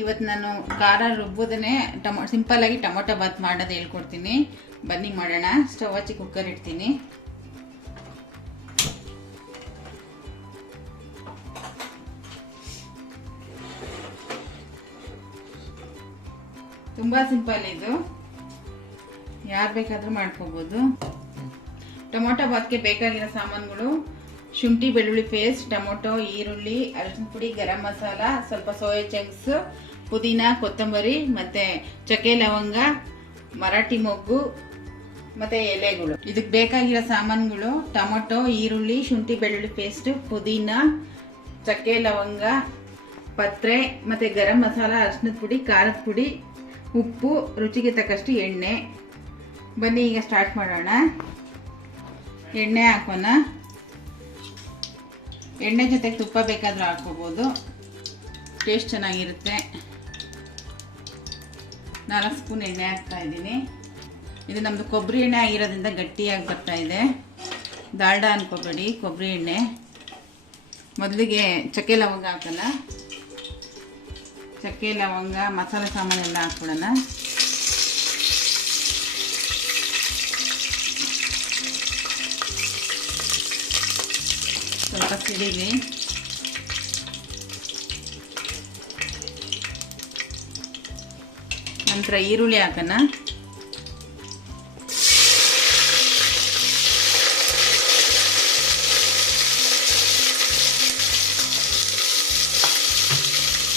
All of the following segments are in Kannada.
ಇವತ್ತು ನಾನು ಖಾರ ರುಬ್ಬೋದನ್ನೇ ಸಿಂಪಲ್ ಆಗಿ ಟೊಮೊಟೊ ಬಾತ್ ಮಾಡೋದು ಹೇಳ್ಕೊಡ್ತೀನಿ. ಬನ್ನಿ ಮಾಡೋಣ. ಸ್ಟವ್ ಹಚ್ಚಿ ಕುಕ್ಕರ್ ಇಡ್ತೀನಿ. ತುಂಬಾ ಸಿಂಪಲ್ ಇದು, ಯಾರು ಬೇಕಾದ್ರೂ ಮಾಡ್ಕೋಬಹುದು. ಟೊಮೊಟೊ ಬಾತ್ಗೆ ಬೇಕಾಗಿರೋ ಸಾಮಾನುಗಳು: ಶುಂಠಿ ಬೆಳ್ಳುಳ್ಳಿ ಪೇಸ್ಟ್, ಟೊಮೊಟೊ, ಈರುಳ್ಳಿ, ಅರಿಶಿನ ಪುಡಿ, ಗರಂ ಮಸಾಲ, ಸ್ವಲ್ಪ ಸೋಯಾ ಚಂಕ್ಸ್, ಪುದೀನ, ಕೊತ್ತಂಬರಿ, ಮತ್ತೆ ಚಕ್ಕೆ ಲವಂಗ, ಮರಾಠಿ ಮೊಗ್ಗು, ಮತ್ತೆ ಎಲೆಗಳು. ಇದಕ್ಕೆ ಬೇಕಾಗಿರೋ ಸಾಮಾನುಗಳು: ಟೊಮೊಟೊ, ಈರುಳ್ಳಿ, ಶುಂಠಿ ಬೆಳ್ಳುಳ್ಳಿ ಪೇಸ್ಟ್, ಪುದೀನ, ಚಕ್ಕೆ ಲವಂಗ, ಪತ್ರೆ, ಮತ್ತೆ ಗರಂ ಮಸಾಲ, ಅರಿಶಿನದ ಪುಡಿ, ಖಾರದ ಪುಡಿ, ಉಪ್ಪು, ರುಚಿಗೆ ತಕ್ಕಷ್ಟು ಎಣ್ಣೆ. ಬನ್ನಿ ಈಗ ಸ್ಟಾರ್ಟ್ ಮಾಡೋಣ. ಎಣ್ಣೆ ಹಾಕೋಣ. ಎಣ್ಣೆ ಜೊತೆಗೆ ತುಪ್ಪ ಬೇಕಾದರೂ ಹಾಕ್ಕೋಬೋದು, ಟೇಸ್ಟ್ ಚೆನ್ನಾಗಿರುತ್ತೆ. 4 ಸ್ಪೂನ್ ಎಣ್ಣೆ ಹಾಕ್ತಾ ಇದ್ದೀನಿ. ಇದು ನಮ್ಮದು ಕೊಬ್ಬರಿ ಎಣ್ಣೆ ಆಗಿರೋದ್ರಿಂದ ಗಟ್ಟಿಯಾಗಿ ಬರ್ತಾ ಇದೆ. ದಾಲ್ಡಾ ಅನ್ಕೋಬೇಡಿ, ಕೊಬ್ಬರಿ ಎಣ್ಣೆ. ಮೊದಲಿಗೆ ಚಕ್ಕೆ ಲವಂಗ ಹಾಕೋಣ. ಚಕ್ಕೆ ಲವಂಗ ಮಸಾಲೆ ಸಾಮಾನೆಲ್ಲ ಹಾಕ್ಬಿಡೋಣ. ಸ್ವಲ್ಪ ಸಿಡಿಲಿ. ನಂತರ ಈರುಳ್ಳಿ ಹಾಕೋಣ.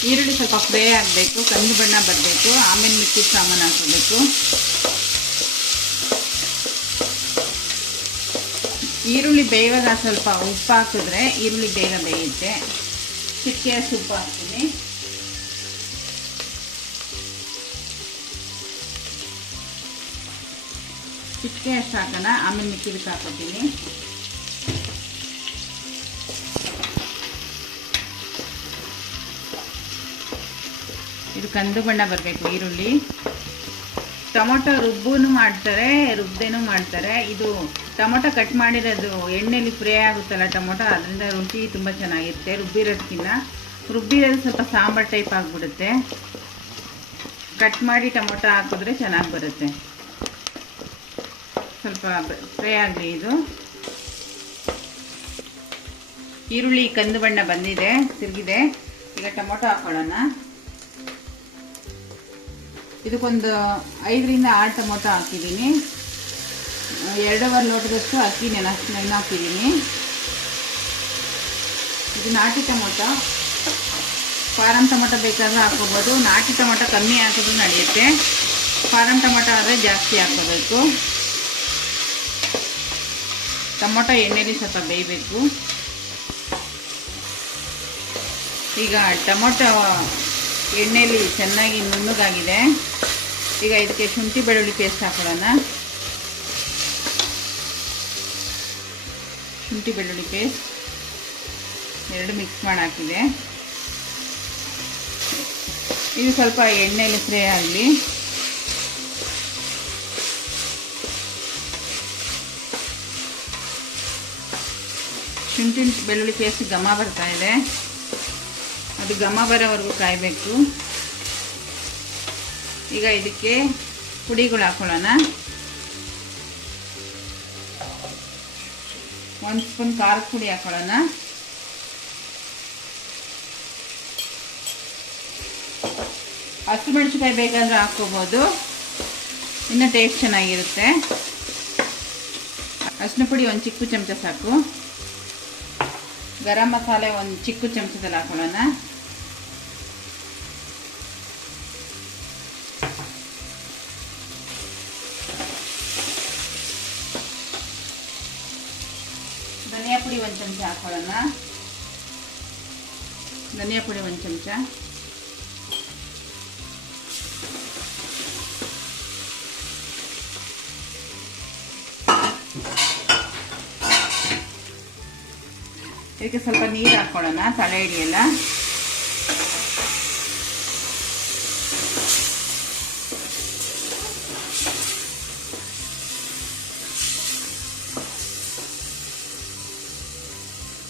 ಈರುಳ್ಳಿ ಸ್ವಲ್ಪ ಫ್ರೈ ಆಗಬೇಕು, ಕಂದು ಬಣ್ಣ ಬರಬೇಕು. ಆಮೇಲೆ ಮಿಕ್ಕಿದ ಸಾಮಾನು ಹಾಕೋಬೇಕು. ಈರುಳ್ಳಿ ಬೇಯುವಾಗ ಸ್ವಲ್ಪ ಉಪ್ಪು ಹಾಕಿದ್ರೆ ಈರುಳ್ಳಿ ಬೇಗ ಬೇಯುತ್ತೆ. ಚಿಟಿಕೆಯಷ್ಟು ಉಪ್ಪು ಹಾಕ್ತೀನಿ. ಚಿಟಿಕೆಯಷ್ಟು ಹಾಕೋಣ, ಆಮೇಲೆ ಮಿಕ್ಕಿದಕ್ಕೆ ಹಾಕೋತೀನಿ. ಇದು ಕಂದು ಬಣ್ಣ ಬರಬೇಕು ಈರುಳ್ಳಿ. ಟೊಮೊಟೊ ರುಬ್ಬೂನು ಮಾಡ್ತಾರೆ, ರುಬ್ದೇನೂ ಮಾಡ್ತಾರೆ. ಇದು ಟೊಮೊಟೊ ಕಟ್ ಮಾಡಿರೋದು ಎಣ್ಣೆಲಿ ಫ್ರೈ ಆಗುತ್ತಲ್ಲ ಟೊಮೊಟೊ, ಅದರಿಂದ ರುಚಿ ತುಂಬ ಚೆನ್ನಾಗಿರುತ್ತೆ. ರುಬ್ಬಿರೋದು ಸ್ವಲ್ಪ ಸಾಂಬಾರು ಟೈಪ್ ಆಗಿಬಿಡುತ್ತೆ. ಕಟ್ ಮಾಡಿ ಟೊಮೊಟೊ ಹಾಕಿದ್ರೆ ಚೆನ್ನಾಗಿ ಬರುತ್ತೆ. ಸ್ವಲ್ಪ ಫ್ರೈ ಆಗಲಿ ಇದು. ಈರುಳ್ಳಿ ಕಂದು ಬಣ್ಣ ಬಂದಿದೆ, ತಿರುಗಿದೆ. ಈಗ ಟೊಮೊಟೊ ಹಾಕೊಳ್ಳೋಣ. ಇದಕ್ಕೊಂದು 5 ರಿಂದ 6 ಟೊಮೊಟೊ ಹಾಕಿದ್ದೀನಿ. 2.5 ಲೋಟದಷ್ಟು ಅಕ್ಕಿ ನೆನೆ ಹಾಕಿದ್ದೀನಿ. ಇದು ನಾಟಿ ಟೊಮೊಟೊ. ಫಾರಮ್ ಟೊಮೊಟೊ ಬೇಕಾದರೂ ಹಾಕೋಬೋದು. ನಾಟಿ ಟೊಮೊಟೊ ಕಮ್ಮಿ ಹಾಕಿದ್ರೂ ನಡೆಯುತ್ತೆ. ಫಾರಮ್ ಟೊಮೊಟೊ ಆದರೆ ಜಾಸ್ತಿ ಹಾಕೋಬೇಕು. ಟೊಮೊಟೊ ಎಣ್ಣೆಲಿ ಸ್ವಲ್ಪ ಬೇಯಬೇಕು. ಈಗ ಟೊಮೊಟೊ ಎಣ್ಣೆಲಿ ಚೆನ್ನಾಗಿ ನುಣ್ಣಗಾಗಿದೆ. ಈಗ ಇದಕ್ಕೆ ಶುಂಠಿ ಬೆಳ್ಳುಳ್ಳಿ ಪೇಸ್ಟ್ ಹಾಕೊಳ್ಳೋಣ. ಶುಂಠಿ ಬೆಳ್ಳುಳ್ಳಿ ಪೇಸ್ಟ್ 2 ಮಿಕ್ಸ್ ಮಾಡಿ ಹಾಕಿದೆ. ಇದು ಸ್ವಲ್ಪ ಎಣ್ಣೆಲಿ ಫ್ರೈ ಆಗಲಿ. ಶುಂಠಿ ಬೆಳ್ಳುಳ್ಳಿ ಪೇಸ್ಟ್ ಘಮ ಬರ್ತಾ ಇದೆ. ಅದು ಘಮ ಬರೋವರೆಗೂ ಕಾಯಬೇಕು. ಈಗ ಇದಕ್ಕೆ ಪುಡಿಗಳು ಹಾಕೊಳ್ಳೋಣ. 1 ಸ್ಪೂನ್ ಖಾರದ ಪುಡಿ ಹಾಕೊಳ್ಳೋಣ. ಹಸಿಮೆಣಸಿನಕಾಯಿ ಬೇಕಾದ್ರೆ ಹಾಕ್ಕೋಬೋದು, ಇನ್ನೂ ಟೇಸ್ಟ್ ಚೆನ್ನಾಗಿರುತ್ತೆ. ಅರಿಶಿನ ಪುಡಿ 1 ಚಿಕ್ಕ ಚಮಚ ಸಾಕು. ಗರಂ ಮಸಾಲೆ 1 ಚಿಕ್ಕ ಚಮಚದಲ್ಲಿ ಹಾಕೊಳ್ಳೋಣ. ಧನಿಯಾ ಪುಡಿ 1 ಚಮಚ ಹಾಕೊಳ್ಳೋಣ. ಧನಿಯಾ ಪುಡಿ 1 ಚಮಚ. ಇದಕ್ಕೆ ಸ್ವಲ್ಪ ನೀರು ಹಾಕೊಳ್ಳೋಣ, ತಲೆ ಹಿಡಿಯಲ್ಲ.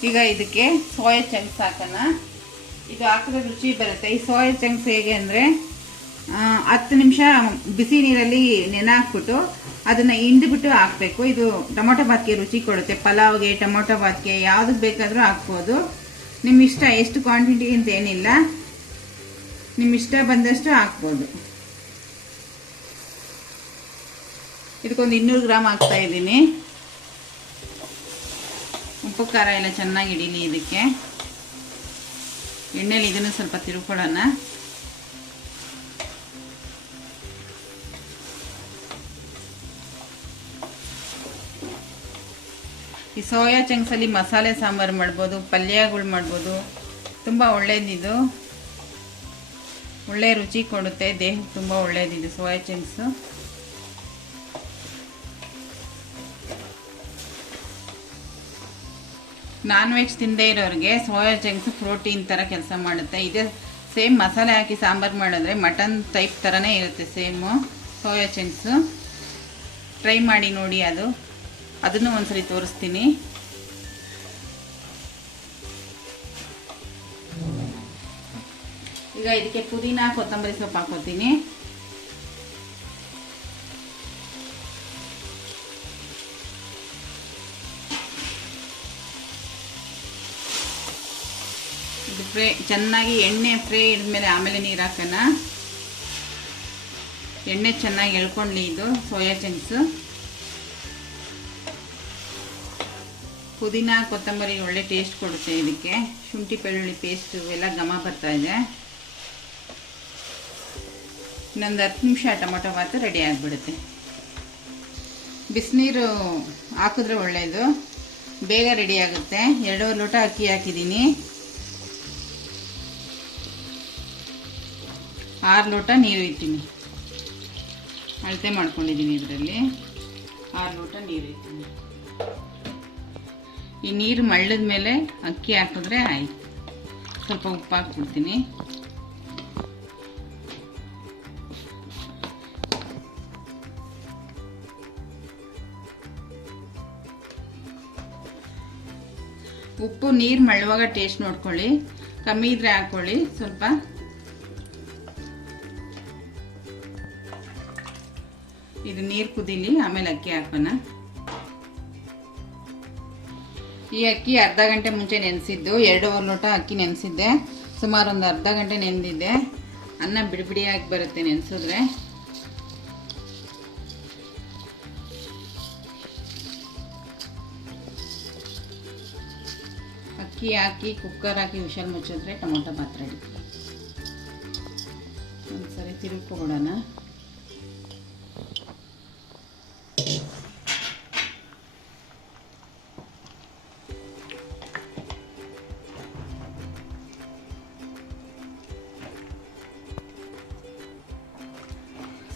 ಈಗ ಇದಕ್ಕೆ ಸೋಯಾ ಚಂಕ್ಸ್ ಹಾಕೋಣ. ಇದು ಹಾಕಿದ್ರೆ ರುಚಿ ಬರುತ್ತೆ. ಈ ಸೋಯಾ ಚಂಕ್ಸ್ ಹೇಗೆ ಅಂದರೆ 10 ನಿಮಿಷ ಬಿಸಿ ನೀರಲ್ಲಿ ನೆನೆ ಹಾಕ್ಬಿಟ್ಟು ಅದನ್ನು ಹಿಂಡಿಬಿಟ್ಟು ಹಾಕಬೇಕು. ಇದು ಟೊಮೊಟೊ ಬಾತ್ಗೆ ರುಚಿ ಕೊಡುತ್ತೆ. ಪಲಾವ್ಗೆ, ಟೊಮೊಟೊ ಬಾತ್ಗೆ ಯಾವುದಕ್ಕೆ ಬೇಕಾದರೂ ಹಾಕ್ಬೋದು. ನಿಮ್ಮ ಇಷ್ಟ, ಎಷ್ಟು ಕ್ವಾಂಟಿಟಿ ಅಂತ ಏನಿಲ್ಲ, ನಿಮ್ಮ ಇಷ್ಟ ಬಂದಷ್ಟು ಹಾಕ್ಬೋದು. ಇದಕ್ಕೊಂದು 200 ಗ್ರಾಮ್ ಹಾಕ್ತಾ ಇದ್ದೀನಿ. ಉಪ್ಪು ಖಾರ ಎಲ್ಲ ಚೆನ್ನಾಗಿ ಹಿಡೀಲಿ ಇದಕ್ಕೆ. ಎಣ್ಣೆಲಿ ಇದನ್ನು ಸ್ವಲ್ಪ ತಿರುಕೊಳ್ಳೋಣ. ಈ ಸೋಯಾ ಚಂಕ್ಸಲ್ಲಿ ಮಸಾಲೆ ಸಾಂಬಾರು ಮಾಡ್ಬೋದು, ಪಲ್ಯಗಳು ಮಾಡ್ಬೋದು. ತುಂಬ ಒಳ್ಳೇದಿದು, ಒಳ್ಳೆ ರುಚಿ ಕೊಡುತ್ತೆ, ದೇಹಕ್ಕೆ ತುಂಬ ಒಳ್ಳೇದಿದೆ ಸೋಯಾ ಚಂಕ್ಸು. ನಾನ್ ವೆಜ್ ತಿಂದೇ ಇರೋರಿಗೆ ಸೋಯಾ ಚಂಕ್ಸ್ ಪ್ರೋಟೀನ್ ಥರ ಕೆಲಸ ಮಾಡುತ್ತೆ. ಇದೇ ಸೇಮ್ ಮಸಾಲೆ ಹಾಕಿ ಸಾಂಬಾರು ಮಾಡಿದ್ರೆ ಮಟನ್ ಟೈಪ್ ಥರನೇ ಇರುತ್ತೆ ಸೇಮು ಸೋಯಾ ಚಂಕ್ಸು. ಟ್ರೈ ಮಾಡಿ ನೋಡಿ, ಅದನ್ನು ಒಂದ್ಸರಿ ತೋರಿಸ್ತೀನಿ. ಈಗ ಇದಕ್ಕೆ ಪುದೀನ, ಕೊತ್ತಂಬರಿ ಸೊಪ್ಪು ಹಾಕೋತೀನಿ. ಇದು ಚೆನ್ನಾಗಿ ಎಣ್ಣೆ ಫ್ರೈ ಇದ್ಮೇಲೆ ಆಮೇಲೆ ನೀರು ಹಾಕೋಣ. ಎಣ್ಣೆ ಚೆನ್ನಾಗಿ ಎಳ್ಕೊಳ್ಳಿ ಇದು ಸೋಯಾ ಚಂಕ್ಸು. ಪುದೀನ, ಕೊತ್ತಂಬರಿ ಒಳ್ಳೆ ಟೇಸ್ಟ್ ಕೊಡುತ್ತೆ ಇದಕ್ಕೆ. ಶುಂಠಿ ಬೆಳ್ಳುಳ್ಳಿ ಪೇಸ್ಟು ಎಲ್ಲ ಘಮ ಬರ್ತಾ ಇದೆ. ಇನ್ನೊಂದು 10 ನಿಮಿಷ ಟೊಮೊಟೊ ಬಾತು ರೆಡಿ ಆಗಿಬಿಡುತ್ತೆ. ಬಿಸಿನೀರು ಹಾಕಿದ್ರೆ ಒಳ್ಳೆಯದು, ಬೇಗ ರೆಡಿ ಆಗುತ್ತೆ. 2 ಲೋಟ ಅಕ್ಕಿ ಹಾಕಿದ್ದೀನಿ. 6 ಲೋಟ ನೀರು ಇಡ್ತೀನಿ. ಅಳತೆ ಮಾಡ್ಕೊಂಡಿದ್ದೀನಿ. ಇದರಲ್ಲಿ 6 ಲೋಟ ನೀರು ಇಡ್ತೀನಿ. ಈ ನೀರು ಮಳ್ಳದ ಮೇಲೆ ಅಕ್ಕಿ ಹಾಕಿದ್ರೆ ಆಯಿತು. ಸ್ವಲ್ಪ ಉಪ್ಪು ಹಾಕ್ಬಿಡ್ತೀನಿ. ಉಪ್ಪು ನೀರು ಮಳ್ಳುವಾಗ ಟೇಸ್ಟ್ ನೋಡ್ಕೊಳ್ಳಿ, ಕಮ್ಮಿ ಇದ್ರೆ ಹಾಕ್ಕೊಳ್ಳಿ ಸ್ವಲ್ಪ. ಇದು ನೀರು ಕುದೀಲಿ, ಆಮೇಲೆ ಅಕ್ಕಿ ಹಾಕೋಣ. ಈ ಅಕ್ಕಿ ಅರ್ಧ ಗಂಟೆ ಮುಂಚೆ ನೆನೆಸಿದ್ದು. 2.5 ಲೋಟ ಅಕ್ಕಿ ನೆನೆಸಿದ್ದೆ. ಸುಮಾರು ಒಂದು ಅರ್ಧ ಗಂಟೆ ನೆನೆದಿದ್ದೆ. ಅನ್ನ ಬಿಡಿಬಿಡಿಯಾಗಿ ಬರುತ್ತೆ ನೆನೆಸಿದ್ರೆ. ಅಕ್ಕಿ ಹಾಕಿ ಕುಕ್ಕರ್ ಹಾಕಿ ವಿಷಲ್ ಮುಚ್ಚಿದ್ರೆ ಟೊಮೊಟೊ ಬಾತ್ ರೆಡಿ. ಒಂದ್ಸರಿ ತಿರುಗಿಕೊಬಿಡೋಣ.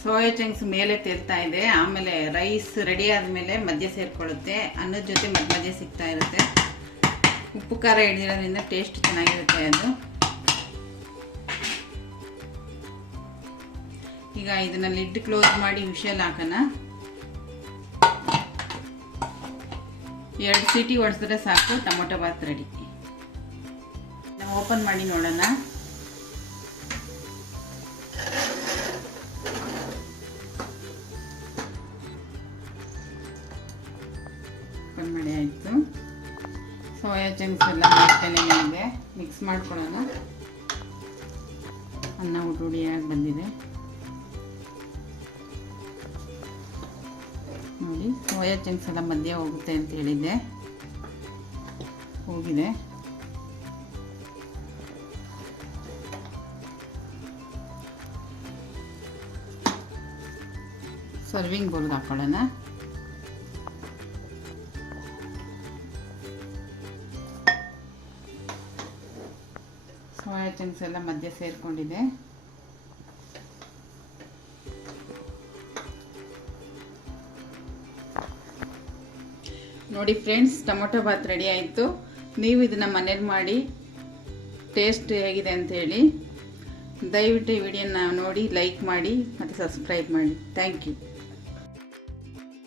ಸೋಯಾ ಚಂಕ್ಸ್ ಮೇಲೆ ತೇಲ್ತಾ ಇದೆ. ಆಮೇಲೆ ರೈಸ್ ರೆಡಿ ಆದಮೇಲೆ ಮಧ್ಯ ಸೇರಿಕೊಳ್ಳುತ್ತೆ. ಅನ್ನದ ಜೊತೆ ಮಧ್ಯ ಸಿಗ್ತಾ ಇರುತ್ತೆ. ಉಪ್ಪು ಖಾರ ಹಿಡಿದಿರೋದ್ರಿಂದ ಟೇಸ್ಟ್ ಚೆನ್ನಾಗಿರುತ್ತೆ ಅದು. ಈಗ ಇದನ್ನ ಲಿಡ್ ಕ್ಲೋಸ್ ಮಾಡಿ ವಿಷಲ್ ಹಾಕೋಣ. 2 ಸೀಟಿ ಹೊಡೆಸಿದ್ರೆ ಸಾಕು, ಟೊಮೊಟೊ ಬಾತ್ ರೆಡಿ. ನಾವು ಓಪನ್ ಮಾಡಿ ನೋಡೋಣ. ಓಪನ್ ಮಾಡಿ ಆಯಿತು. ಸೋಯಾ ಚಂಕ್ಸ್ ಎಲ್ಲ ಮೇಲೆ ಮಿಕ್ಸ್ ಮಾಡ್ಕೊಳ್ಳೋಣ. ಅನ್ನ ಉಡುಡಿಯಾಗಿ ಬಂದಿದೆ ನೋಡಿ. ಸೋಯಾ ಚಂಕ್ಸ್ ಎಲ್ಲ ಮಧ್ಯ ಹೋಗುತ್ತೆ ಅಂತ ಹೇಳಿದ್ದೆ, ಹೋಗಿದೆ. ಸರ್ವಿಂಗ್ ಬೌಲ್ಗೆ ಹಾಕೊಳ್ಳೋಣ. ಸೋಯಾ ಚಂಕ್ಸ್ ಎಲ್ಲ ಮಧ್ಯ ಸೇರಿಕೊಂಡಿದೆ. ನೋಡಿ ಫ್ರೆಂಡ್ಸ್, ಟೊಮೊಟೊ ಬಾತ್ ರೆಡಿ ಆಯಿತು. ನೀವು ಇದನ್ನು ಮನೇಲಿ ಮಾಡಿ ಟೇಸ್ಟ್ ಹೇಗಿದೆ ಅಂತೇಳಿ ದಯವಿಟ್ಟು ಈ ವಿಡಿಯೋನ ನೋಡಿ ಲೈಕ್ ಮಾಡಿ ಮತ್ತು ಸಬ್ಸ್ಕ್ರೈಬ್ ಮಾಡಿ. Thank you.